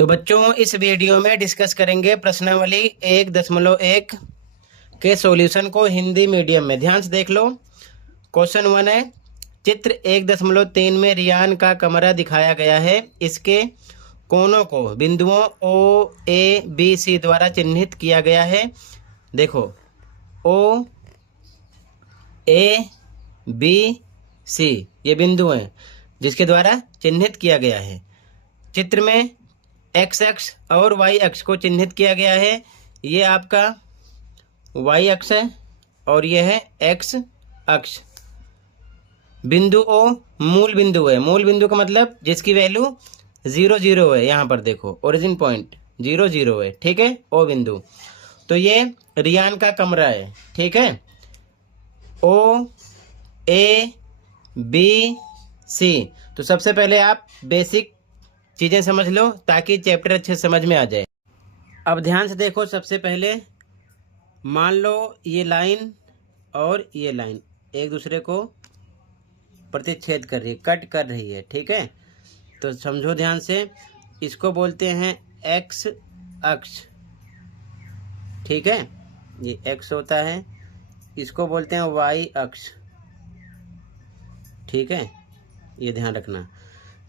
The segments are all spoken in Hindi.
तो बच्चों इस वीडियो में डिस्कस करेंगे प्रश्नावली 1.1 के सॉल्यूशन को हिंदी मीडियम में। ध्यान से देख लो। क्वेश्चन 1 है, चित्र 1.3 में रियान का कमरा दिखाया गया है। इसके कोनों को बिंदुओं O, A, B, C द्वारा चिन्हित किया गया है। देखो O, A, B, C ये बिंदु हैं जिसके द्वारा चिन्हित किया गया है। चित्र में एक्स अक्ष और वाई अक्ष को चिन्हित किया गया है। ये आपका वाई अक्ष है और ये है एक्स अक्ष। बिंदु ओ मूल बिंदु है। मूल बिंदु का मतलब जिसकी वैल्यू 0, 0 है। यहाँ पर देखो ओरिजिन पॉइंट 0, 0 है। ठीक है, ओ बिंदु। तो ये रियान का कमरा है। ठीक है, ओ, ए, बी, सी। तो सबसे पहले आप बेसिक चीज़ें समझ लो ताकि चैप्टर अच्छे समझ में आ जाए। अब ध्यान से देखो। सबसे पहले मान लो ये लाइन और ये लाइन एक दूसरे को प्रतिच्छेद कर रही है, कट कर रही है। ठीक है, तो समझो ध्यान से। इसको बोलते हैं एक्स अक्ष। ठीक है, ये एक्स होता है। इसको बोलते हैं वाई अक्ष। ठीक है, ये ध्यान रखना।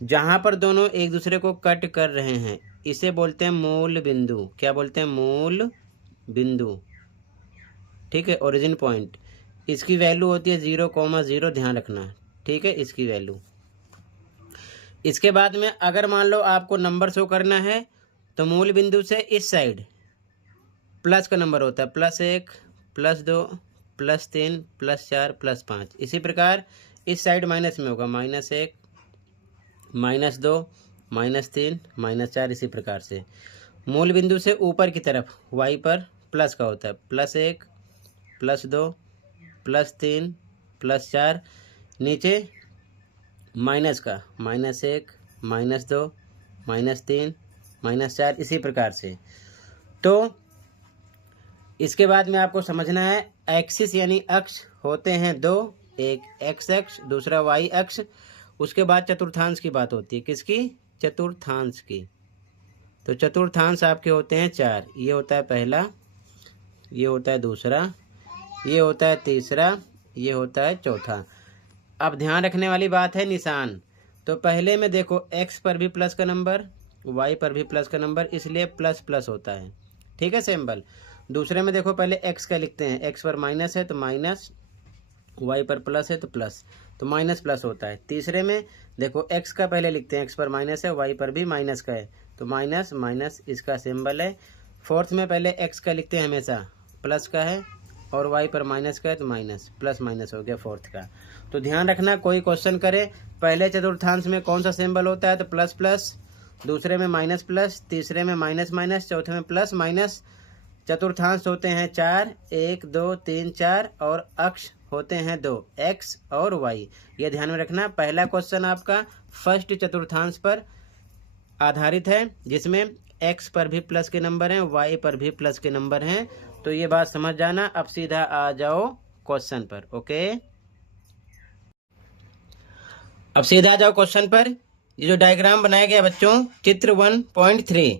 जहाँ पर दोनों एक दूसरे को कट कर रहे हैं इसे बोलते हैं मूल बिंदु। क्या बोलते हैं? मूल बिंदु। ठीक है, ओरिजिन पॉइंट। इसकी वैल्यू होती है 0,0। ध्यान रखना। ठीक है, इसकी वैल्यू। इसके बाद में अगर मान लो आपको नंबर शो करना है तो मूल बिंदु से इस साइड प्लस का नंबर होता है, +1, +2, +3, +4, +5। इसी प्रकार इस साइड माइनस में होगा, -1, -2, -3, -4। इसी प्रकार से मूल बिंदु से ऊपर की तरफ y पर प्लस का होता है, +1, +2, +3, +4। नीचे माइनस का, -1, -2, -3, -4। इसी प्रकार से। तो इसके बाद में आपको समझना है एक्सिस यानी अक्ष होते हैं दो, एक एक्स अक्ष, दूसरा वाई अक्ष। उसके बाद चतुर्थांश की बात होती है। किसकी? चतुर्थांश की। तो चतुर्थांश आपके होते हैं 4। ये होता है पहला, ये होता है दूसरा, ये होता है तीसरा, ये होता है चौथा। अब ध्यान रखने वाली बात है निशान। तो पहले में देखो एक्स पर भी प्लस का नंबर, वाई पर भी प्लस का नंबर, इसलिए प्लस प्लस होता है। ठीक है, सिंबल। दूसरे में देखो पहले एक्स का लिखते हैं, एक्स पर माइनस है तो माइनस, वाई पर प्लस है तो प्लस, तो माइनस प्लस होता है। तीसरे में देखो एक्स का पहले लिखते हैं, एक्स पर माइनस है, वाई पर भी माइनस का है तो माइनस माइनस इसका सिंबल है। फोर्थ में पहले एक्स का लिखते हैं हमेशा, प्लस का है, और वाई पर माइनस का है तो माइनस, प्लस माइनस हो गया फोर्थ का। तो ध्यान रखना, कोई क्वेश्चन करे पहले चतुर्थांश में कौन सा सिंबल होता है तो प्लस प्लस, दूसरे में माइनस प्लस, तीसरे में माइनस माइनस, चौथे में प्लस माइनस। चतुर्थांश होते हैं 4, 1, 2, 3, 4 और अक्ष होते हैं 2, एक्स और वाई। ये ध्यान में रखना। पहला क्वेश्चन आपका फर्स्ट चतुर्थांश पर आधारित है जिसमें एक्स पर भी प्लस के नंबर हैं, वाई पर भी प्लस के नंबर हैं। तो ये बात समझ जाना। अब सीधा आ जाओ क्वेश्चन पर। ओके, अब सीधा आ जाओ क्वेश्चन पर। ये जो डायग्राम बनाया गया बच्चों चित्र 1.3,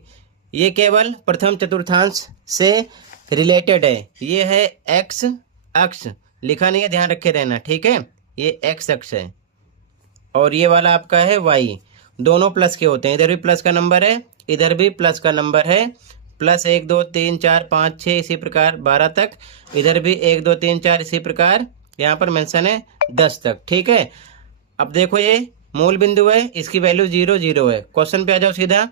ये केवल प्रथम चतुर्थांश से रिलेटेड है। ये है एक्स अक्ष, लिखा नहीं है, ध्यान रखे रहना। ठीक है, ये एक्स अक्ष है और ये वाला आपका है वाई। दोनों प्लस के होते हैं। इधर भी प्लस का नंबर है, इधर भी प्लस का नंबर है। +1, 2, 3, 4, 5, 6 इसी प्रकार 12 तक। इधर भी 1, 2, 3, 4 इसी प्रकार यहाँ पर मेंशन है 10 तक। ठीक है, अब देखो ये मूल बिंदु है, इसकी वैल्यू 0, 0 है। क्वेश्चन पे आ जाओ सीधा।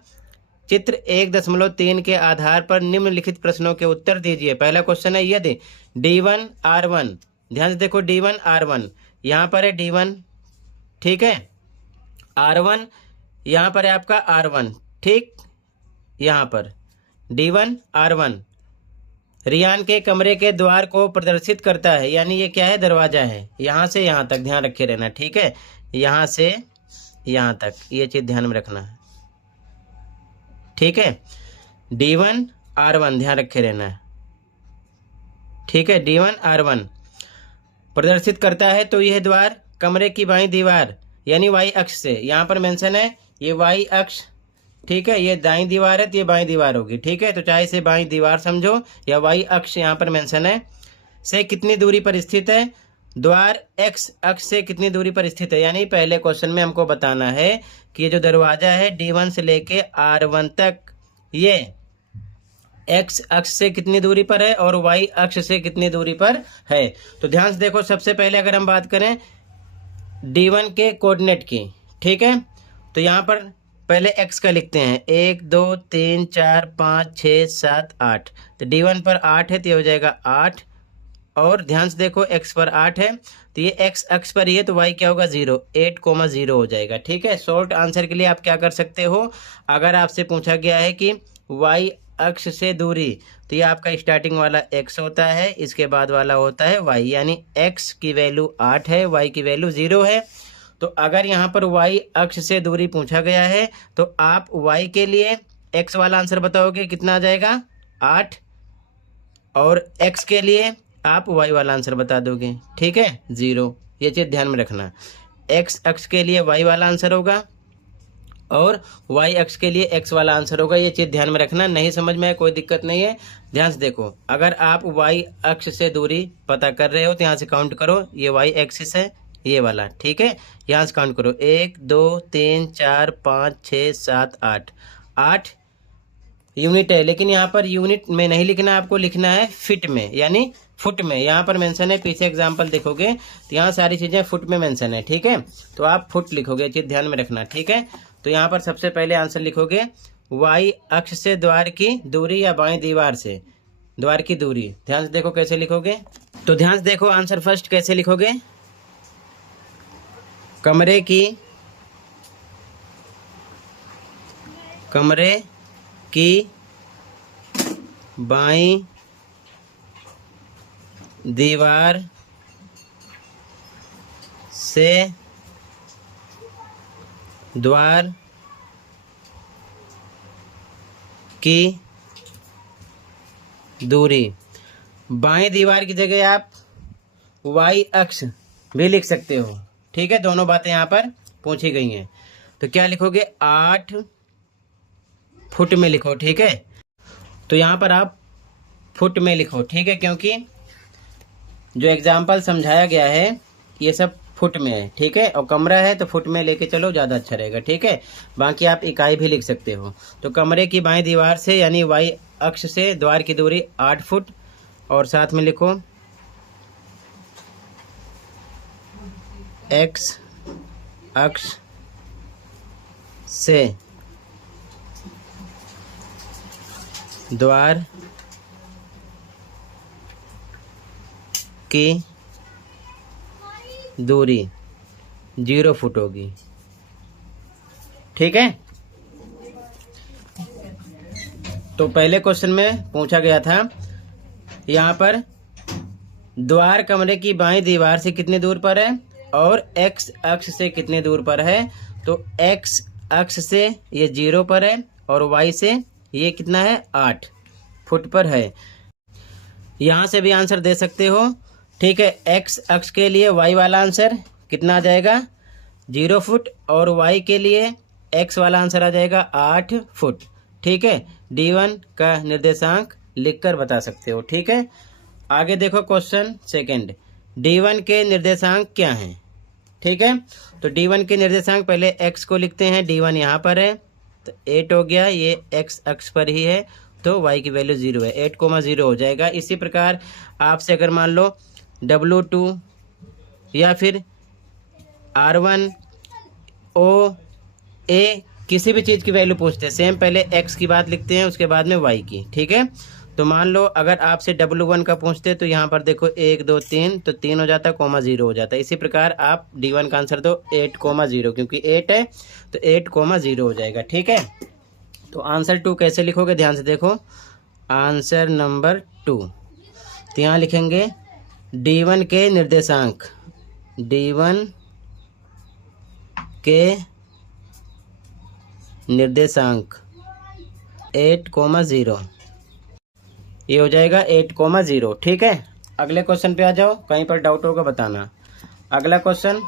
चित्र 1.3 के आधार पर निम्नलिखित प्रश्नों के उत्तर दीजिए। पहला क्वेश्चन है यदि D1 R1, ध्यान से देखो D1 R1, यहाँ पर है D1, ठीक है, R1 यहाँ पर है आपका R1, ठीक, यहाँ पर D1 R1 रियान के कमरे के द्वार को प्रदर्शित करता है। यानी ये क्या है? दरवाजा है। यहाँ से यहाँ तक ध्यान रखे रहना। ठीक है, यहाँ से यहाँ तक ये चीज़ ध्यान में रखना है। ठीक है, D1 R1 ध्यान रखे रहना है। ठीक है, D1 R1 प्रदर्शित करता है। तो यह द्वार कमरे की बाईं दीवार यानी वाई अक्ष से, यहाँ पर मेंशन है ये वाई अक्ष ठीक है, ये दाईं दीवार है तो ये बाईं दीवार होगी। ठीक है, तो चाहे इसे बाईं दीवार समझो या वाई अक्ष यहाँ पर मेंशन है, से कितनी दूरी पर स्थित है, द्वार एक्स अक्ष से कितनी दूरी पर स्थित है। यानी पहले क्वेश्चन में हमको बताना है कि ये जो दरवाजा है D1 से लेके R1 तक, ये एक्स अक्ष से कितनी दूरी पर है और वाई अक्ष से कितनी दूरी पर है। तो ध्यान से देखो, सबसे पहले अगर हम बात करें D1 के कोऑर्डिनेट की, ठीक है, तो यहाँ पर पहले x का लिखते हैं, 1 2 3 4 5 6 7 8। तो D1 पर 8 है तो ये हो जाएगा 8। और ध्यान से देखो x पर 8 है तो ये x अक्ष पर ही है तो y क्या होगा 0, 8,0 हो जाएगा। ठीक है, शॉर्ट आंसर के लिए आप क्या कर सकते हो, अगर आपसे पूछा गया है कि y अक्ष से दूरी, तो ये आपका स्टार्टिंग वाला x होता है, इसके बाद वाला होता है y, यानी x की वैल्यू 8 है, y की वैल्यू 0 है। तो अगर यहाँ पर y अक्ष से दूरी पूछा गया है तो आप y के लिए x वाला आंसर बताओगे, कितना आ जाएगा 8, और x के लिए आप y वाला आंसर बता दोगे। ठीक है, 0। ये चीज़ ध्यान में रखना, x अक्ष के लिए y वाला आंसर होगा और y अक्ष के लिए x वाला आंसर होगा। ये चीज़ ध्यान में रखना, नहीं समझ में कोई दिक्कत नहीं है। ध्यान से देखो, अगर आप y अक्ष से दूरी पता कर रहे हो तो यहाँ से काउंट करो, ये y एक्सिस है ये वाला। ठीक है, यहाँ से काउंट करो, 1 2 3 4 5 6 7 8, 8 यूनिट है, लेकिन यहाँ पर यूनिट में नहीं लिखना, आपको लिखना है फिट में, यानी फुट में। यहाँ पर मेंशन है, पीछे एग्जाम्पल देखोगे तो यहाँ सारी चीज़ें फुट में मेंशन है। ठीक है, तो आप फुट लिखोगे, चीज़ ध्यान में रखना। ठीक है, तो यहाँ पर सबसे पहले आंसर लिखोगे वाई अक्ष से द्वार की दूरी या बाएं दीवार से द्वार की दूरी। ध्यान से देखो कैसे लिखोगे, तो ध्यान से देखो आंसर फर्स्ट कैसे लिखोगे, कमरे की बाईं दीवार से द्वार की दूरी। बाएं दीवार की जगह आप वाई अक्ष भी लिख सकते हो। ठीक है, दोनों बातें यहाँ पर पूछी गई हैं। तो क्या लिखोगे, 8 फुट में लिखो। ठीक है, तो यहाँ पर आप फुट में लिखो। ठीक है, क्योंकि जो एग्जाम्पल समझाया गया है ये सब फुट में है। ठीक है, और कमरा है तो फुट में लेके चलो, ज़्यादा अच्छा रहेगा। ठीक है, बाकी आप इकाई भी लिख सकते हो। तो कमरे की बाएं दीवार से यानी वाई अक्ष से द्वार की दूरी 8 फुट, और साथ में लिखो एक्स अक्ष से द्वार की दूरी 0 फुट होगी। ठीक है, तो पहले क्वेश्चन में पूछा गया था यहाँ पर द्वार कमरे की बाईं दीवार से कितनी दूर पर है और x अक्ष से कितने दूर पर है। तो x अक्ष से ये 0 पर है और y से ये कितना है 8 फुट पर है। यहाँ से भी आंसर दे सकते हो। ठीक है, x अक्ष के लिए y वाला आंसर कितना आ जाएगा 0 फुट, और y के लिए x वाला आंसर आ जाएगा 8 फुट। ठीक है, D1 का निर्देशांक लिखकर बता सकते हो। ठीक है, आगे देखो क्वेश्चन सेकंड, D1 के निर्देशांक क्या हैं। ठीक है, तो D1 के निर्देशांक पहले x को लिखते हैं, D1 यहाँ पर है तो 8 हो गया, ये x अक्ष पर ही है तो y की वैल्यू 0 है, 8,0 हो जाएगा। इसी प्रकार आपसे अगर मान लो W2 या फिर R1 O A किसी भी चीज़ की वैल्यू पूछते हैं, सेम पहले x की बात लिखते हैं उसके बाद में y की। ठीक है, तो मान लो अगर आपसे W1 का पूछते तो यहाँ पर देखो 1 2 3 तो 3 हो जाता, 0 हो जाता। इसी प्रकार आप D1 का आंसर दो 8,0, क्योंकि 8 है तो 8,0 हो जाएगा। ठीक है, तो आंसर 2 कैसे लिखोगे, ध्यान से देखो, आंसर नंबर 2, तो यहाँ लिखेंगे D1 के निर्देशांक, D1 के निर्देशांक 8,0, ये हो जाएगा 8,0। ठीक है, अगले क्वेश्चन पे आ जाओ, कहीं पर डाउट होगा बताना। अगला क्वेश्चन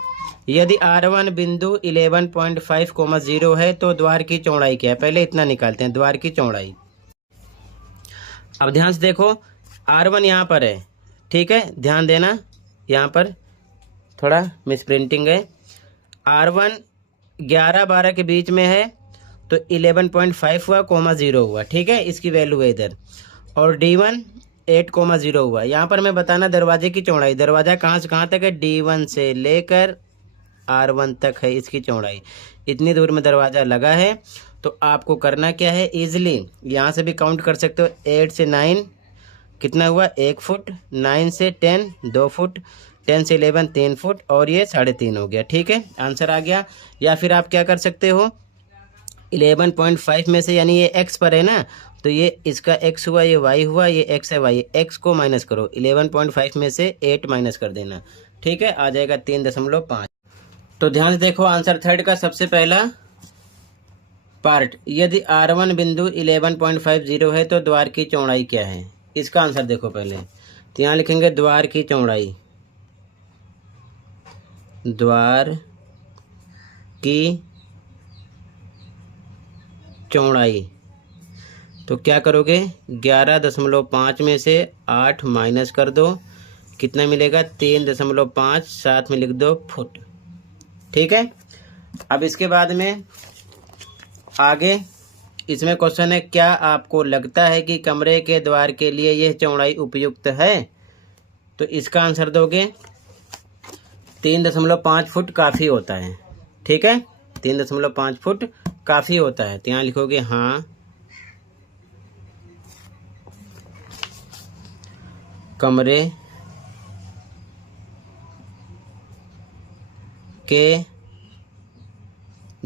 यदि R1 बिंदु 11.5, 0 है तो द्वार की चौड़ाई क्या है? पहले इतना निकालते हैं, द्वार की चौड़ाई। अब ध्यान से देखो, R1 यहाँ पर है, ठीक है, ध्यान देना, यहाँ पर थोड़ा मिसप्रिंटिंग है। R1 11-12 के बीच में है तो 11.5 हुआ, 0 हुआ, ठीक है, इसकी वैल्यू है इधर। और D1 8, 0 हुआ। यहाँ पर मैं बताना दरवाजे की चौड़ाई, दरवाजा कहाँ से कहाँ तक है? D1 से लेकर R1 तक है इसकी चौड़ाई। इतनी दूर में दरवाज़ा लगा है तो आपको करना क्या है? ईजिली यहाँ से भी काउंट कर सकते हो। 8 से 9 कितना हुआ? 1 फुट। 9 से 10 2 फुट। 10 से 11 3 फुट। और ये 3.5 हो गया, ठीक है, आंसर आ गया। या फिर आप क्या कर सकते हो? 11.5 में से, यानी ये x पर है ना, तो ये इसका x हुआ, ये y हुआ, ये x है, y, x को माइनस करो। 11.5 में से 8 माइनस कर देना, ठीक है, आ जाएगा 3.5। तो ध्यान से देखो, आंसर थर्ड का सबसे पहला पार्ट, यदि R1 बिंदु 11.50 है तो द्वार की चौड़ाई क्या है? इसका आंसर देखो पहले, तो यहाँ लिखेंगे द्वार की चौड़ाई, द्वार की चौड़ाई। तो क्या करोगे? 11.5 में से 8 माइनस कर दो, कितना मिलेगा? 3.5, साथ में लिख दो फुट, ठीक है। अब इसके बाद में आगे इसमें क्वेश्चन है, क्या आपको लगता है कि कमरे के द्वार के लिए यह चौड़ाई उपयुक्त है? तो इसका आंसर दोगे 3.5 फुट काफ़ी होता है, ठीक है, 3.5 फुट काफ़ी होता है। तो यहाँ लिखोगे हाँ, कमरे के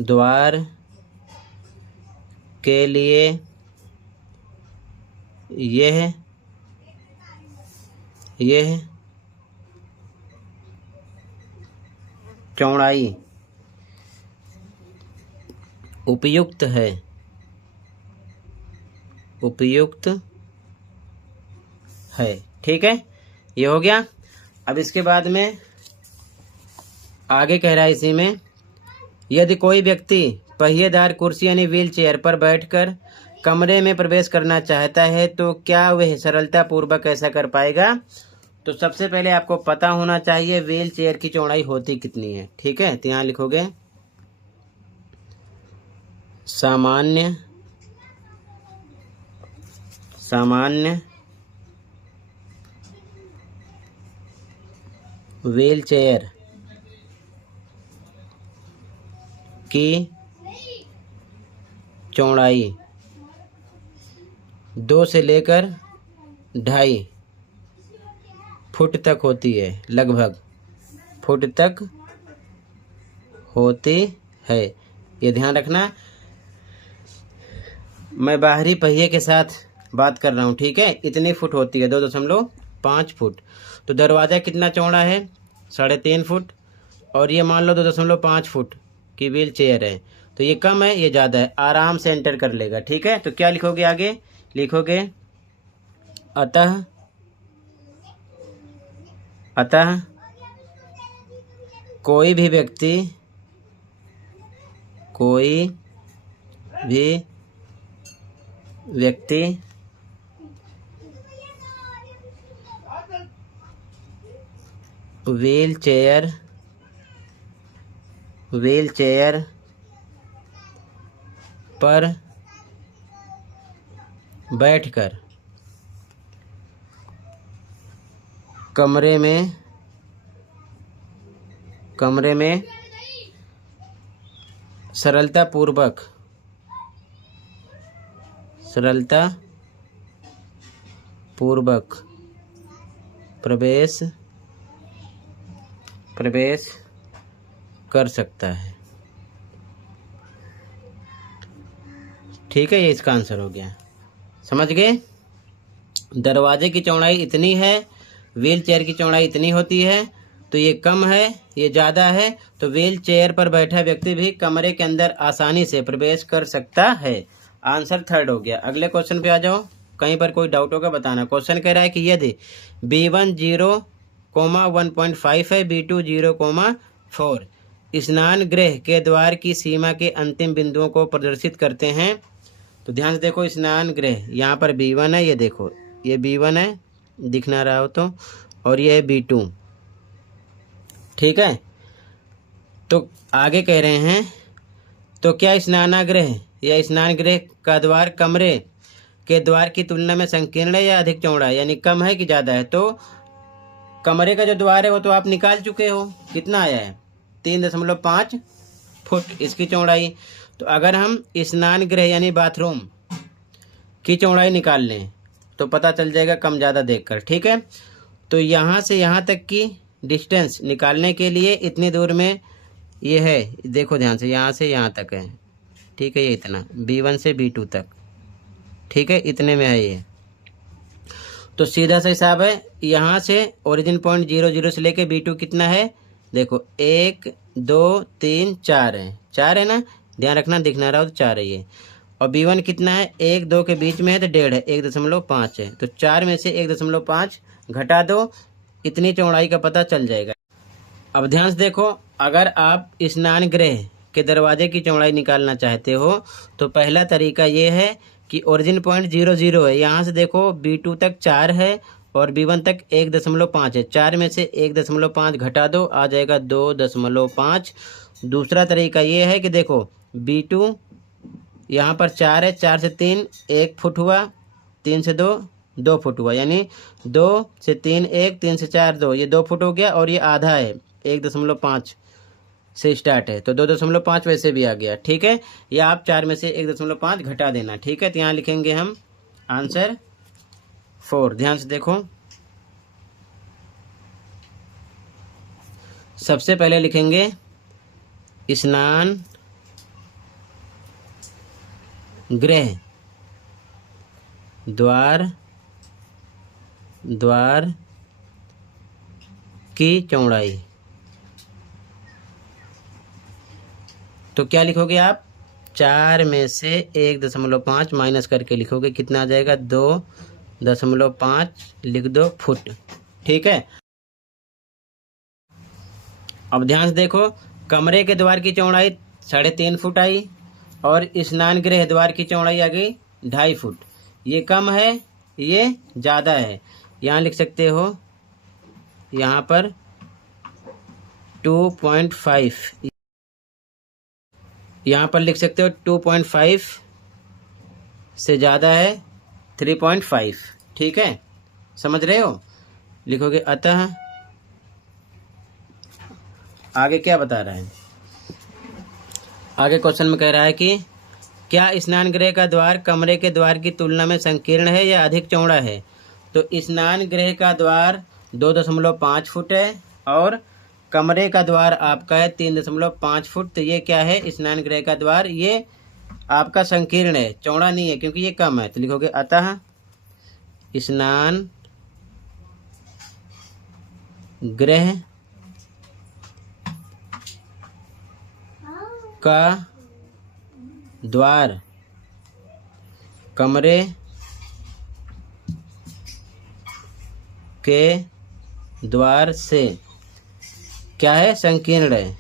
द्वार के लिए यह चौड़ाई उपयुक्त है, उपयुक्त है, ठीक है, ये हो गया। अब इसके बाद में आगे कह रहा है इसी में, यदि कोई व्यक्ति पहिएदार कुर्सी यानी व्हील चेयर पर बैठकर कमरे में प्रवेश करना चाहता है तो क्या वह सरलता पूर्वक ऐसा कर पाएगा? तो सबसे पहले आपको पता होना चाहिए व्हील चेयर की चौड़ाई होती कितनी है, ठीक है। तो यहाँ लिखोगे सामान्य व्हील चेयर की चौड़ाई 2 से लेकर 2.5 फुट तक होती है, लगभग फुट तक होती है। ये ध्यान रखना, मैं बाहरी पहिए के साथ बात कर रहा हूँ, ठीक है। इतनी फुट होती है, 2.5 फुट। तो दरवाज़ा कितना चौड़ा है? 3.5 फुट। और ये मान लो 2.5 फुट की व्हील चेयर है, तो ये कम है, ये ज़्यादा है, आराम से एंटर कर लेगा, ठीक है। तो क्या लिखोगे आगे? लिखोगे अतः कोई भी व्यक्ति व्हील चेयर पर बैठकर कमरे में सरलता पूर्वक प्रवेश कर सकता है, ठीक है। ये इसका आंसर हो गया, समझ गए। दरवाजे की चौड़ाई इतनी है, व्हील चेयर की चौड़ाई इतनी होती है, तो ये कम है, ये ज़्यादा है, तो व्हील चेयर पर बैठा व्यक्ति भी कमरे के अंदर आसानी से प्रवेश कर सकता है। आंसर थर्ड हो गया। अगले क्वेश्चन पे आ जाओ, कहीं पर कोई डाउट होगा बताना। क्वेश्चन कह रहा है कि यदि B1 0, 1.5 है, B2 0, 4, स्नान गृह के द्वार की सीमा के अंतिम बिंदुओं को प्रदर्शित करते हैं। तो ध्यान से देखो, स्नान गृह यहाँ पर B1 है, ये देखो ये B1 है, दिख ना रहा हो तो, और ये है B2, ठीक है। तो आगे कह रहे हैं, तो क्या स्नानागृह या स्नान गृह का द्वार कमरे के द्वार की तुलना में संकीर्ण है या अधिक चौड़ा है, यानी कम है कि ज़्यादा है। तो कमरे का जो द्वार है वो तो आप निकाल चुके हो, कितना आया है 3.5 फुट इसकी चौड़ाई। तो अगर हम स्नान गृह यानी बाथरूम की चौड़ाई निकाल लें तो पता चल जाएगा कम ज़्यादा देखकर, ठीक है। तो यहाँ से यहाँ तक की डिस्टेंस निकालने के लिए इतनी दूर में ये है, देखो ध्यान से, यहाँ से यहाँ तक है, ठीक है, ये इतना B1 से B2 तक, ठीक है, इतने में है ये। तो सीधा सा हिसाब है, यहाँ से ओरिजिन पॉइंट 0 से लेके B2 कितना है, देखो 1 2 3 4 है, 4 है ना, ध्यान रखना, दिख ना रहा हो तो 4 है ये। और B1 कितना है, 1 2 के बीच में है तो 1.5 है, 1.5 है। तो 4 में से 1.5 घटा दो, इतनी चौड़ाई का पता चल जाएगा। अब ध्यान से देखो, अगर आप स्नान गृह के दरवाजे की चौड़ाई निकालना चाहते हो तो पहला तरीका ये है कि ओरिजिन पॉइंट 0 है, यहाँ से देखो B2 तक 4 है और B1 तक 1.5 है, 4 में से 1.5 घटा दो, आ जाएगा 2.5। दूसरा तरीका ये है कि देखो B2 यहाँ पर 4 है, 4 से 3 1 फुट हुआ, 3 से 2 फुट हुआ, यानी 2 से 3 1, 3 से 4 2, ये 2 फुट हो गया, और ये आधा है 1.5 से स्टार्ट है, तो 2.5 वैसे भी आ गया, ठीक है। या आप 4 में से 1.5 घटा देना, ठीक है। तो यहाँ लिखेंगे हम आंसर 4। ध्यान से देखो, सबसे पहले लिखेंगे स्नान गृह द्वार की चौड़ाई। तो क्या लिखोगे आप, 4 में से 1.5 माइनस करके लिखोगे, कितना आ जाएगा 2.5 लिख दो फुट, ठीक है। अब ध्यान से देखो, कमरे के द्वार की चौड़ाई 3.5 फुट आई और स्नान गृह द्वार की चौड़ाई आ गई 2.5 फुट। ये कम है, ये ज़्यादा है, यहाँ लिख सकते हो, यहाँ पर 2.5, यहाँ पर लिख सकते हो 2.5 से ज़्यादा है 3.5, ठीक है, समझ रहे हो। लिखोगे अतः, आगे क्या बता रहा है, आगे क्वेश्चन में कह रहा है कि क्या स्नान गृह का द्वार कमरे के द्वार की तुलना में संकीर्ण है या अधिक चौड़ा है। तो स्नान गृह का द्वार 2.5 फुट है और कमरे का द्वार आपका है 3.5 फुट। तो ये क्या है, स्नान गृह का द्वार ये आपका संकीर्ण है, चौड़ा नहीं है, क्योंकि ये कम है। तो लिखोगे अतः स्नान गृह का द्वार कमरे के द्वार से क्या है, संकीर्ण है,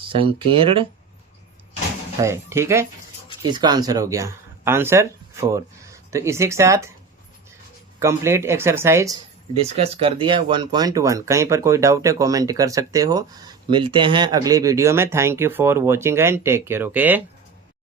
संकीर्ण है, ठीक है। इसका आंसर हो गया आंसर 4। तो इसी के साथ कंप्लीट एक्सरसाइज डिस्कस कर दिया 1.1। कहीं पर कोई डाउट है कमेंट कर सकते हो। मिलते हैं अगली वीडियो में। Thank you for watching and take care. Okay.